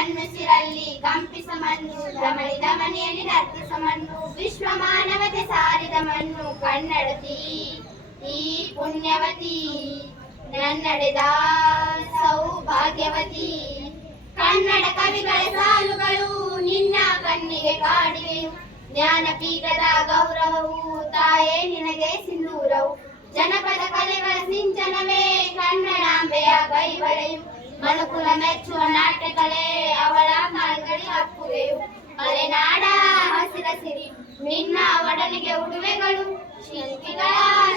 ನನ್ನುಸಿರಲ್ಲಿ ಕಂಪಿಸ ಮಣ್ಣು ದಮನಿ ದಮನಿಯಲ್ಲಿ ನರ್ತಿಸ ಮಣ್ಣು ವಿಶ್ವ ಮಾನವತೆ ಸಾರಿದ ಮಣ್ಣು ಕನ್ನಡತಿ ಈ ಪುಣ್ಯವತಿ ನನ್ನಡೆದ ಸೌಭಾಗ್ಯವತಿ ಕನ್ನಡ ಕವಿಗಳ ಸಾಲುಗಳು ನಿನ್ನ ಕಣ್ಣಿಗೆ ಕಾಡಿವೆಯು ಜ್ಞಾನಪೀಠದ ಗೌರವವು ತಾಯೇ ನಿನಗೆ ಸಿಂಧೂರವು ಜನಪದ ಕಲೆಗಳ ಸಿಂಚನವೇ ಕನ್ನಡಾಂಬೆಯ ಕೈವಳೆಯು ಮನುಕುಲ ಮೆಚ್ಚುವ ನಾಟ್ಯ ಕಲೆ ಅವಳ ಕಾಲ್ಗಳಿ ಹಕ್ಕುವೆಯು ಮಲೆನಾಡ ಹಸಿರ ಸಿರಿ ನಿನ್ನ ಒಡಲಿಗೆ ಉಡುವೆಗಳು ಶಿಲ್ಪಿಗಳ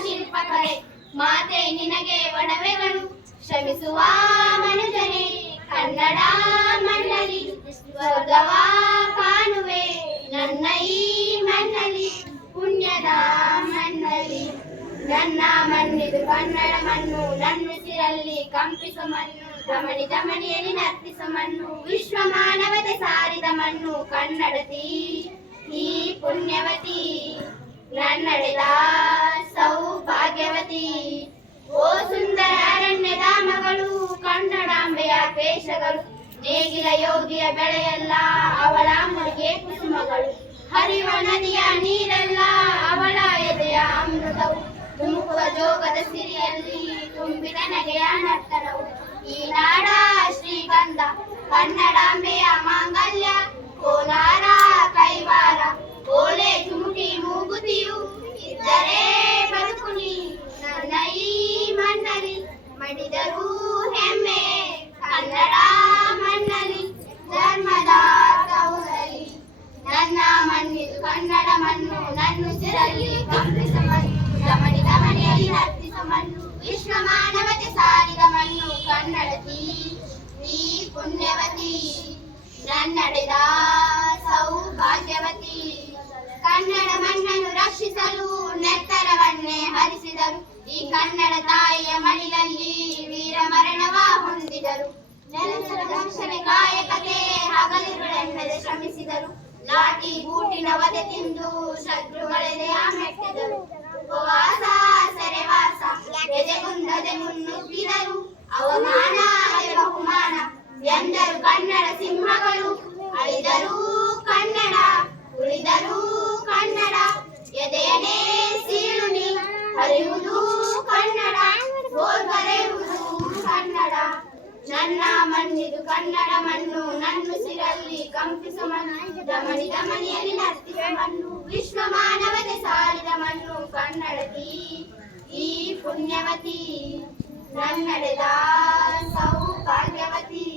ಶಿಲ್ಪಕಲೆ ಮಾತೆ ನಿನಗೆ ಒಡವೆಗಳು ಶ್ರಮಿಸುವ ಮನುಜನೇ ಕನ್ನಡ ಮಣ್ಣಲಿ ಸ್ವರ್ಗವ ಕಾಣುವೆ ನನ್ನ ಈ ಮಣ್ಣಲಿ ಪುಣ್ಯದ ಮಣ್ಣಲಿ ನನ್ನ ಮಣ್ಣಿದು ಕನ್ನಡ ಮಣ್ಣು ನನ್ನುಸಿರಲ್ಲಿ ಕಂಪಿಸ ಮಣ್ಣು ದಮನಿ ದಮನಿಯಲ್ಲಿ ನರ್ತಿಸ ಮಣ್ಣು ವಿಶ್ವ ಮಾನವತೆ ಸಾರಿದ ಮಣ್ಣು ಕನ್ನಡತಿ ಈ ಪುಣ್ಯವತಿ ನನ್ನಡೆದ ಸೌಭಾಗ್ಯವತಿ ಓ ಸುಂದರ ಅರಣ್ಯಧಾಮಗಳು ಕನ್ನಡಾಂಬೆಯ ಕೇಶಗಳು ನೇಗಿಲ ಯೋಗಿಯ ಬೆಳೆಯಲ್ಲ ಅವಳ ಮುಡಿಗೆ ಕುಸುಮಗಳು ಹರಿವ ನದಿಯ ನೀರೆಲ್ಲ ಅವಳ ಎದೆಯ ಅಮೃತವು ತುಮುಕುವ ಜೋಗದ ಸಿರಿಯಲ್ಲಿ ತುಂಬಿದ ನಗೆಯ ನರ್ತನವು ಈ ನಾಡ ಶ್ರೀಗಂಧ ಕನ್ನಡಾಂಬೆಯ ಮಾಂಗಲ್ಯ ಕೋಲಾರ ಕೈವಾರ ಓಲೆ ಚುಮುಕಿ ಮೂಗುತಿಯು ಇದ್ದರೆ ಬದುಕುನಿ ನನ್ನ ಈ ಮಣ್ಣಲಿ ಮಡಿದರೂ ಹೆಮ್ಮೆ ಕನ್ನಡ ಮಣ್ಣಲಿ ಧರ್ಮದ ತೌರಲ್ಲಿ ನನ್ನ ಮಣ್ಣಿದು ಕನ್ನಡ ಮಣ್ಣು ನನ್ನುಸಿರಲ್ಲಿ ಕಂಪಿಸ ಮಣ್ಣು ದಮನಿ ದಮನಿಯಲ್ಲಿ ನರ್ತಿಸ ಮಣ್ಣು ವಿಶ್ವ ಮಾನವತೆ ಸಾರಿದ ಮಣ್ಣು ಕನ್ನಡತಿ ಈ ಪುಣ್ಯವತಿ ನನ್ನಡೆದ ಸೌಭಾಗ್ಯವತಿ ಕನ್ನಡ ಮಣ್ಣನ್ನು ರಕ್ಷಿಸಲು ನೆತ್ತರವನ್ನೇ ಹರಿಸಿದರು ಈ ಕನ್ನಡ ತಾಯಿಯ ಮಡಿಲಲ್ಲಿ ವೀರ ಮರಣವ ಹೊಂದಿದರು ನೆಲದ ರಕ್ಷಣೆ ಕಾಯಕತೆ ಹಗಲಿರುಳೆನ್ನದೆ ಶ್ರಮಿಸಿದರು ಲಾಠಿ ಬೂಟಿನ ವಧೆ ತಿಂದು ಶತ್ರುಗಳೆದೆಯ ಮೆಟ್ಟಿದರು ಉಪವಾಸ ಸೆರೆವಾಸ ಎದೆಗುಂದದೆ ಮುನ್ನುಗ್ಗಿದರು ಅವಮಾನ ಬಹುಮಾನ ಎಂದರು ಕನ್ನಡ ಸಿಂಹಗಳು ಅಳಿದರು ಕನ್ನಡ ಉಳಿದರು ಕನ್ನಡ ಎದೆಯನೇ ಸೀಳುನಿ ಹರಿಯುವುದು ಕನ್ನಡ ಗೋಲ್ಗರೆಯುವುದು ಕನ್ನಡ ನನ್ನ ಮಣ್ಣಿದು ಕನ್ನಡ ಮಣ್ಣು ನನ್ನುಸಿರಲ್ಲಿ ಕಂಪಿಸ ಮಣ್ಣು ದಮನಿ ದಮನಿಯಲ್ಲಿ ನರ್ತಿಸ ಮಣ್ಣು ವಿಶ್ವ ಮಾನವತೆ ಸಾರಿದ ಮಣ್ಣು ಕನ್ನಡತಿ ಈ ಪುಣ್ಯವತಿ ನನ್ನಡೆದ ಸೌಭಾಗ್ಯವತಿ